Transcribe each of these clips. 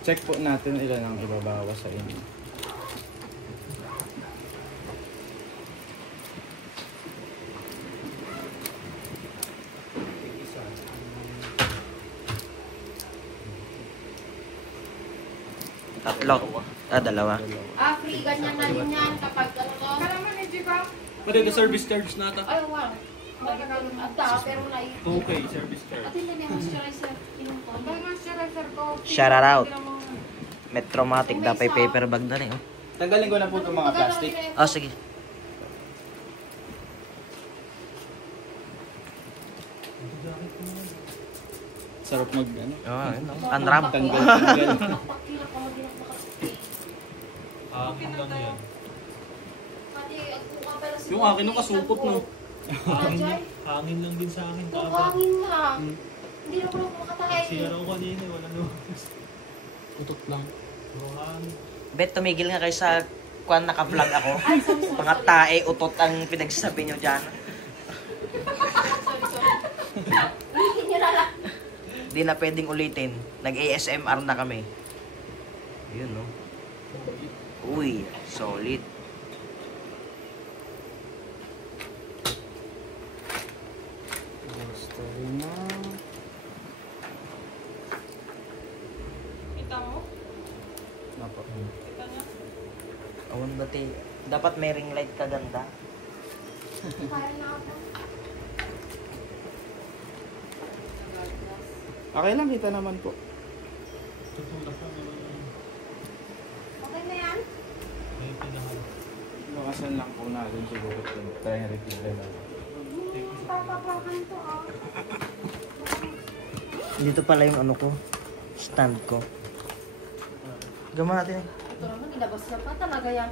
Check po natin ilan ang ibabawas sa inyo. Tatlo. Dalawa. Free, ganyan na rin yan kapag ano to. Kalaman ni Jiba. Pwede the service charge nata. Ay, wow. Pero na 2K service charge. At hindi na moisturizer. Ang moisturizer ko. Shout out. Metromatic dapat paper bag na rin. Tanggalin ko na po itong mga plastic. Oh, sige. Sarap mag ano. Unwrap. Tanggal. Akin lang yan. Yung Yung akin nung kasupot no. Hangin lang din sa akin. Hangin lang. Hindi na ko lang makatahay. Siya ako kanina, wala naman. Utot lang. Hangin. Bet, tumigil nga kayo sa kung naka-vlog ako. Mga tae, utot ang pinagsasabi nyo dyan. Ulitin nyo na lang. Di na pwedeng ulitin. Nag-ASMR na kami. Yun, no? Uy, solid. Gusto rin na. Kita mo? Napa. Kita niya? Awan ba te? Dapat may ring light kaganda. Kaya na ako. Okay lang, kita naman po. Tutulak ka naman. Okay na yan? May pinahal. Bakasan lang po natin siguro ito. Try and repeat na lang. Papapakan to ah. Dito pala yung ano ko. Stand ko. Gama natin. Ito naman, ilabas na pa talaga yan.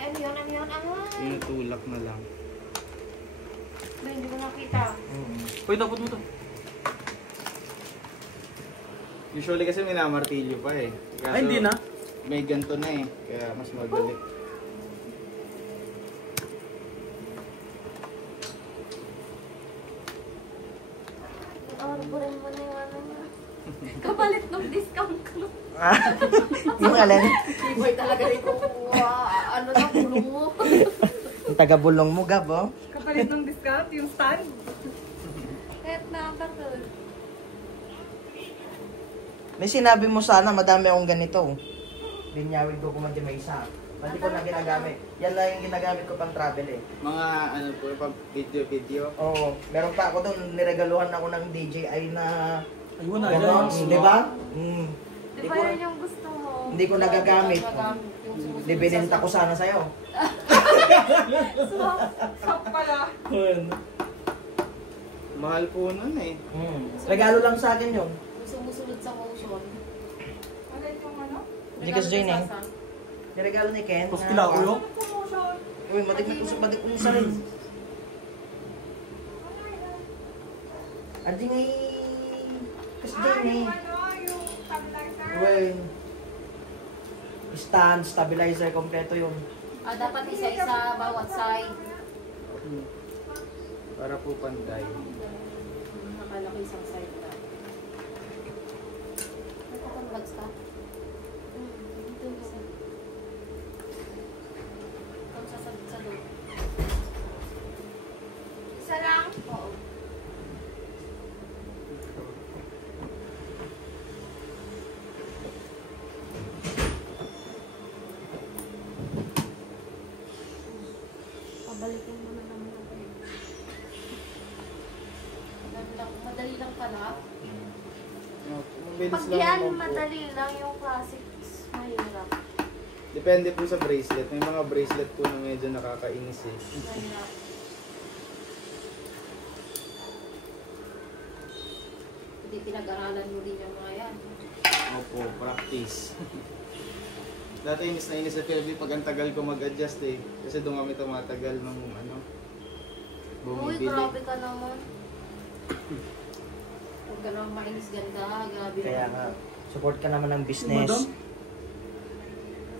Ano yun, ano yun, ano yun? Tinutulak na lang. Hindi ko nakita. Uy, dapat mo to. Usually kasi minamartilyo pa eh. Kaso, Ay, hindi na. May ganto na eh. Kaya mas madali. Burin mo na yung ano niya. Kapalit ng discount ko. Yung alin? Iboy talaga rin kukuha. Ano na, kulong mo. Yung taga-bulong mo, Gab, oh. Kapalit ng discount, yung stand. Kahit na ba to? May sinabi mo sana, madami akong ganito. Linyawid ko kumandi may isa. Pati ko na ginagamit. Yan lang yung ginagamit ko pang travel eh. Mga ano po, pag video. Oo. Meron pa ako doon, niregaluhan ako ng DJI na Ay, wala gano'n, yan. di ba? Di ba yun yung gusto mo? Hindi ko nagagamit. Di binenta ko sana sa'yo. Shop pala. Mahal po nun eh. Regalo lang sa akin yun. Sumusunod sa motion. Ano itong ano? Hindi kasi Jane eh. Niregalo ni Ken. Tapos kila ko yung? Promotion. Uy, matik mo sa rin. Adi nga kasi Jane eh. Yung ano, yung stabilizer. Uy. Stand, stabilizer, kompleto yun. Dapat isa-isa bawat side. Para po pantay. Nakalaki isang side ka. May patanglads ka? Dito isa. Kung sasabit sa loob. Isa lang? Oo. Pabalikin mo na naman ako. Madali lang pala. Mabilis Pag lang yan, naman po. madali lang yung classics. Mahirap. Depende po sa bracelet. May mga bracelet po na medyo nakakainis eh. Mahirap. Hindi pinag-aralan mo din yung mga yan. Opo, practice. Dati inis na inis sa TV pag ang tagal ko mag-adjust eh. Kasi doon kami tumatagal ng ano, Uy, bumibili. grabe ka naman. Huwag ka naman mainis ganda. Grabe Kaya naman. nga, support ka naman ng business.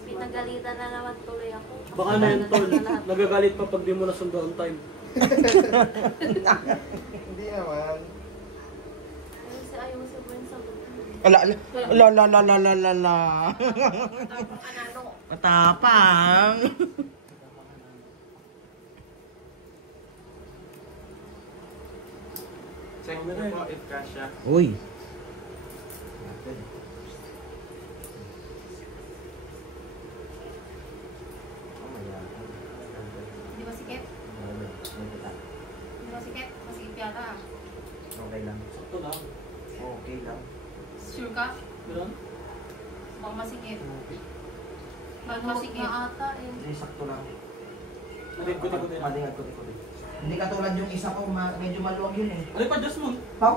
Pinagalitan na naman tuloy ako. Baka na yun, tol. Nagagalit pa pag di mo nasundo on time. Hindi naman. Kasi ayaw sa buwan sa buwan. Ala. Anano. Matapang. Check mo po if kasha. Uy. Di ba sikip? Di ba sikip? Masikip yata. Okay lang. Sakto lang. Okay lang. Sure ka? Ganun? Baka masikip. Pag masikip. Ata eh. Hindi, sakto lang. Malikot-ikot yan. Malingat ko. Hindi katulad yung isa ko, medyo maluwag yun eh. Ano pa, adjust mo? Pao?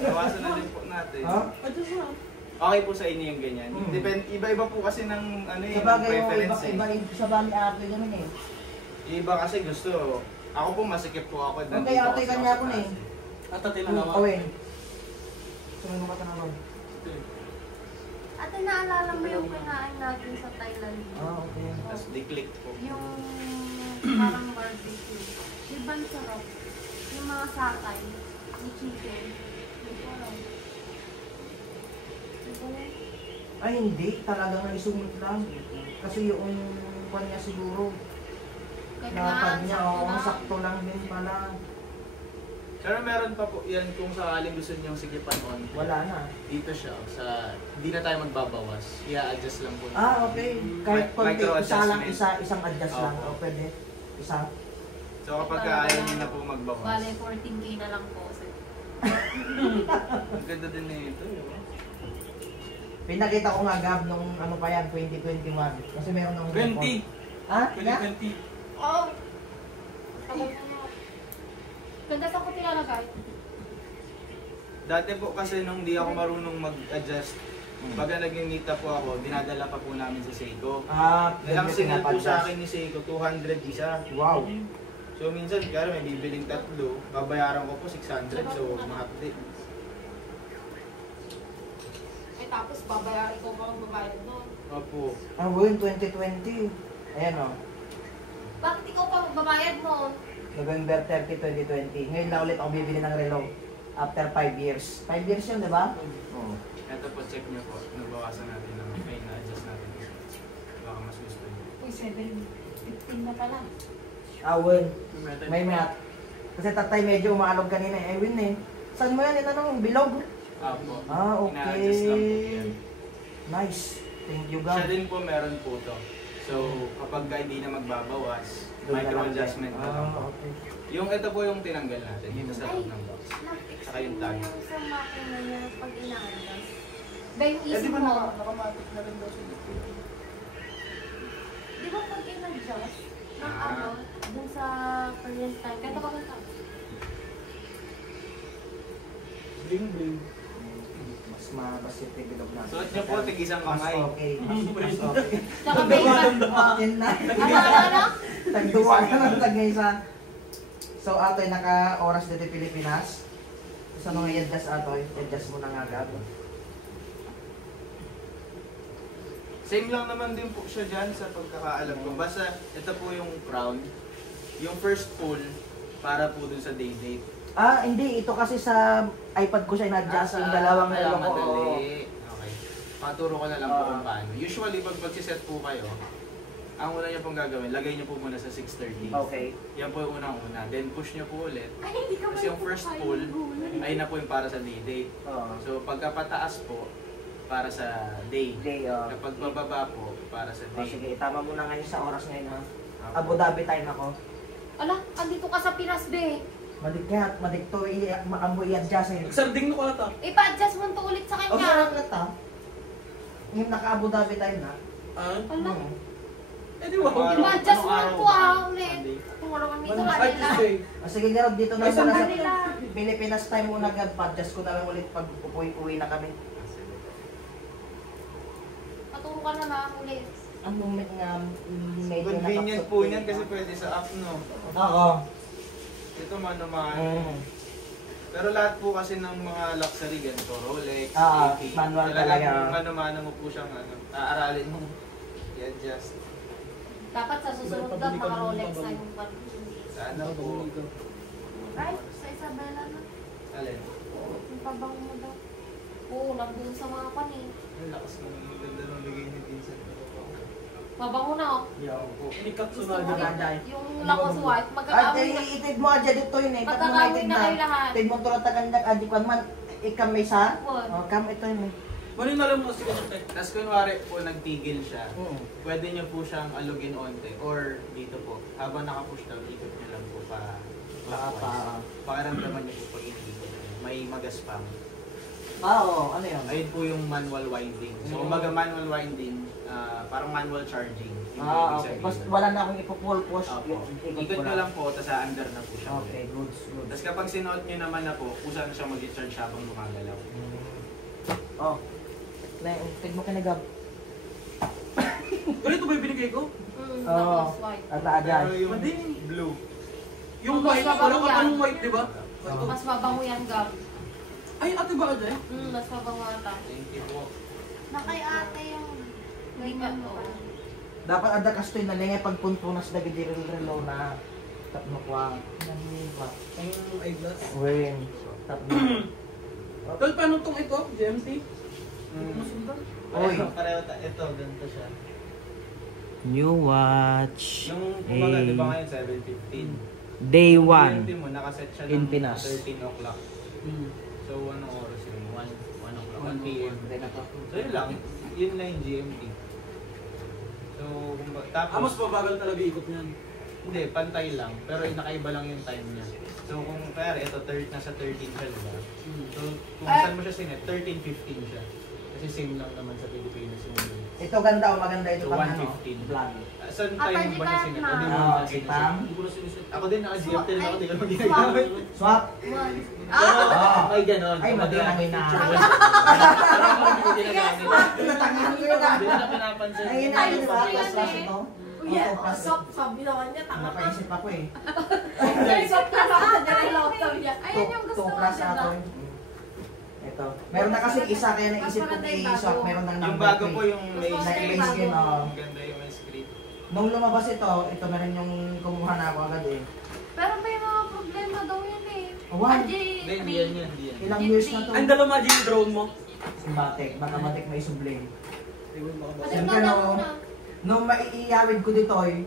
Bawasan na din po natin. Ha? Adjust mo. Okay po sa inyo yung ganyan. Iba-iba po kasi ng ano Sa yung bagay yung preference eh. iba sa bagay ate naman eh. Iba kasi gusto. Ako po masikip po ako. Okay, ate kanya ako na eh. At atin na naman. Owen. Sumay mo ka tanawag. Ate, naalala mo yung kinain natin sa Thailand? Ah, okay. Tapos di-click po. Yung parang barbecue. Di ba ang sarap? Yung mga satay, yung chicken. Di ko alam. Di ba yun? Ay hindi, talagang naisumit lang. Kasi yung kanya siguro, lakad niya, sakto lang din pala. Pero meron pa po yan kung sakaling gusto niyong sigipan on. Wala na. Dito siya. Hindi na tayo magbabawas. I-adjust lang po. Ah, okay. Kahit konti, Micro isa lang, adjustment. isang adjust lang. Opo. O, pwede. Isa. So kapag ayaw niyo na po magbawas. Bale, 14K na lang po. Ang ganda din na ito. Pinakita ko nga Gab nung ano pa yan, 2021. Kasi meron ng 20. Ah? 2020. Oh! Ganda sa ko tilalagay. Dati po kasi nung di ako marunong mag-adjust, pagka naging meet up po ako, dinadala pa po namin sa Seiko. Ah, Ilang single po sa pinapadjust. akin ni Seiko, 200 isa. Wow. So minsan, kaya may bibiling tatlo, babayaran ko po 600, so mahal din. Eh tapos babayaran ko pa ang babayad mo. Opo. Ah, well, 2020. Ayan o. Bakit ikaw pa magbabayad mo? November 30, 2020. Ngayon na ulit ako bibili ng relo. After 5 years. 5 years yun, di ba? Oo. Ito po, check nyo po. Nagbawasan natin ng may na-adjust natin. Baka mas gusto nyo. Uy, 7:15 na pala. Ah, well. May math. Kasi tatay medyo umaalog kanina eh. Win eh. Saan mo yan? Itanong, bilog? Opo. Ah, Ina-adjust lang po okay. yan. Nice. Thank you, Siya God. din po meron po to. So, kapag hindi na magbabawas, Doon na lang micro-adjustment din. na lang po. Ah, okay. Yung ito po yung tinanggal natin dito sa loob ng box. Na-fix Saka yung mo tag. yung sa makina niya pag ina-adjust. Ba yung Eh, isip di ba mo? nakamatic na rin daw siya dito? Di ba pag in-adjust ng Ah. ano, dun sa current time, kaya ba ka? Bling bling. Mas mabas yung bilog natin. Suot niyo po, tig-isang kamay. Mas okay. Mas okay. Tsaka may iba. Yun na. Ano? Tagduwa ka lang tag-isa. So, atoy, naka-oras dito Pilipinas. So, nung i-adjust atoy, i-adjust mo na nga Gab. Same lang naman din po siya dyan sa pagkakaalam ko. Basta ito po yung crown. Yung first pull, para po dun sa day date. Ah, hindi. Ito kasi sa iPad ko siya in-adjust yung dalawang kaya relo ko. madali. Okay. Paturo ko na lang po Ah. kung paano. Usually, pag magsiset po kayo, ang una niyo pong gagawin, lagay niyo po muna sa 6:30. Okay. Yan po yung unang-una. Then push niyo po ulit. Ay, hindi ka Kasi yung first pull, ay na po yung para sa day date. Oo. So pagka pataas po, para sa day. Day, Kapag bababa po, para sa Oh, day. sige, tama mo na ngayon sa oras ngayon ha. Apo. Abu Dhabi time ako. Ala, andito ka sa Pinas, be. Malikhat, malikto, maamu i-adjust eh. Nagsarding na ko ata. Ipa-adjust mo to ulit sa O, kanya. sarap na ta. Yung naka-Abu Dhabi time na. Ah? Ala, Eh di ba? Anong ipa-adjust mo araw to ba? ulit. Monday. Kung wala kami ito Wala. Ay, kanila. Tuesday. Sige, Gerald, dito na Ay, saan muna sa kanila? Pilipinas time muna Gab-adjust ko na lang ulit pag uwi na kami. Paturo ka na na ulit. Ano nga medyo Convenient nakapsot po ko yan yun, kasi ha? pwede sa app, no? Oo. Ito mano-mano. Mm. Pero lahat po kasi ng mga luxury ganito, Rolex, Ah, AP, manual talagang talaga. mano-mano mo po siyang aaralin mo. I-adjust. Dapat sa susunod daw, mga Rolex na yung pan. Sana po. Right? Sa Isabela na. Alin? Yung pabango mo daw. Oo, nandun sa mga panin. Ang lakas ng ganda ng bigay ni Vincent. Mabango na oh. Yo. Inikat Gusto sunod mo na. rin yung lakos white. Ay, Magkakamoy na. itid mo adya dito yun eh. Pag Magkakamoy itid na kayo lahat. Itid mo tulad tagandag adya kwan man. Ikam may sa? Word. Oh, kam ito yun eh. Mali na lang mo kasi ganun eh. Tapos kunwari po nagtigil siya, Mm. pwede niyo po siyang alugin onte or dito po. Habang nakapush down, ikot niyo lang po pa clockwise. Pakiramdaman niyo po pag inikot. May magaspang. Oo, ano yun? Ayun po yung manual winding. So, umaga manual winding, parang manual charging. Yung ibig Okay. sabihin. Basta wala na akong ipo-full push. Opo. Ikot Ikot ko nyo lang po, tapos under na po siya. Okay, goods, goods. Tapos kapag sinuot nyo naman na po, kung saan siya mag-charge habang gumagalaw. Oh. Itid mo kinagab. Ganito ba yung binigay ko? Oo. Lakos white. At adya. Pero yung Madi. blue. Yung Mas white, mabango wala ka yan. anong white, di ba? Mas mabango yan, Gab. Ay, ate ba Ajay? Mas mabango ata. Thank you po. Na kay ate yung... Ganyan, oo. Dapat ada kastoy na lingay pagpunpunas na gidiril relo na tatlo kwa. Ang eyeglass. Wen. Tatlo. Tol, paano tong ito? GMT? Masundan? Oy. Pareho ito, ganito siya. New watch. Yung kumbaga, di ba ngayon, 7:15? Day Yung 1. GMT mo, nakaset siya In ng Pinas. 13 o'clock. So, anong oras yun? 1 o'clock, 1 p.m. So, yun lang. Yun na yung GMT. So, tapos... Ah, mas mabagal talaga ikot niyan. Hindi, pantay lang. Pero nakaiba lang yung time niya. So, kung kaya ito, nasa 13 siya, diba? So, kung saan mo siya sinet, 13:15 siya. Kasi same lang naman sa Pilipinas yung Ito ganda o maganda ito So, pang ano? 115. Vlog. Saan Ah, time pwede ba ka niya sinet? na. Hindi mo Ah, na si sinet. Pam. Hindi ko na sinusit. Ako din, naka-GFT rin ako, hindi ko naman Swap. ginagamit. Swap. One. Pero, ay ganon. Ay, madinangin na. Parang ako hindi ko ginagamit. Natangan ko yun ah. Hindi ko na pinapansin. Ay, yun na, di ba? Plus plus ito. Yeah, Auto plus. swap. Sabi naman niya, tama ka. Napaisip ako eh. Swap ka lang. Ayan yung gusto ko plus siya. ako. Ito. Meron na kasi isa kaya naisip ko i-swap. Meron ng Yung number bago ko po eh. yung may Mas script. may skin, oh. Ganda yung may script. Nung lumabas ito na rin yung kumuha na ako agad eh. Pero may mga problema daw yan eh. One. Hindi, hindi yan yan. Hindi yan. Ilang years na to? Ay, dalawa magic yung drone mo. Si Matek, baka Matek may subling. Tingnan mo ako. Siyempre, nung maiiyawid ko dito eh,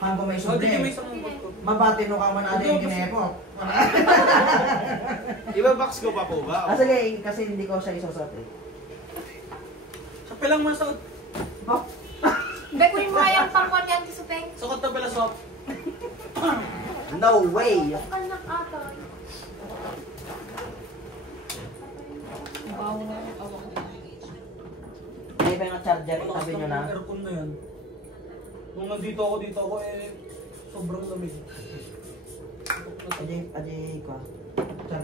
paano may Oh, di may subling? isang mabot ko. Mabati no ka man natin yung ginepo. Iba-box ko pa po ba? Ah, sige, kasi hindi ko siya isusot eh. Sa pilang masakot. Oh, Hindi ko yung kayang pangkon yan, kisupeng. Sakot na pala swap. no way! Anak ata. May ba yung charger Lakas itabi nyo ng na? aircon na yan. Nung nandito ako sobrang lamig. Ajay ko.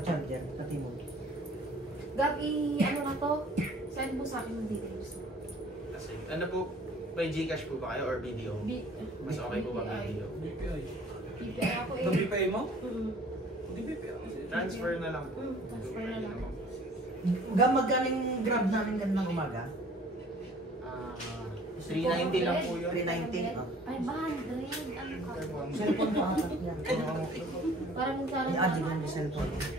Charger, pati mo. Gab, ano na to? Send mo sa akin yung details. Kasi, ano po, may Gcash po ba kayo or video? Mas okay po ba video? BPI. BPI ako eh. Ang BPI mo? Hindi BPI. Transfer na lang po. Transfer na lang. Magkaling grab namin ganang umaga? Ah, 390 lang po yun. 390. Oh. Ay, 100. Ano ka? Cellphone pa atat yan. Parang sa I-add din yung cellphone. Sa-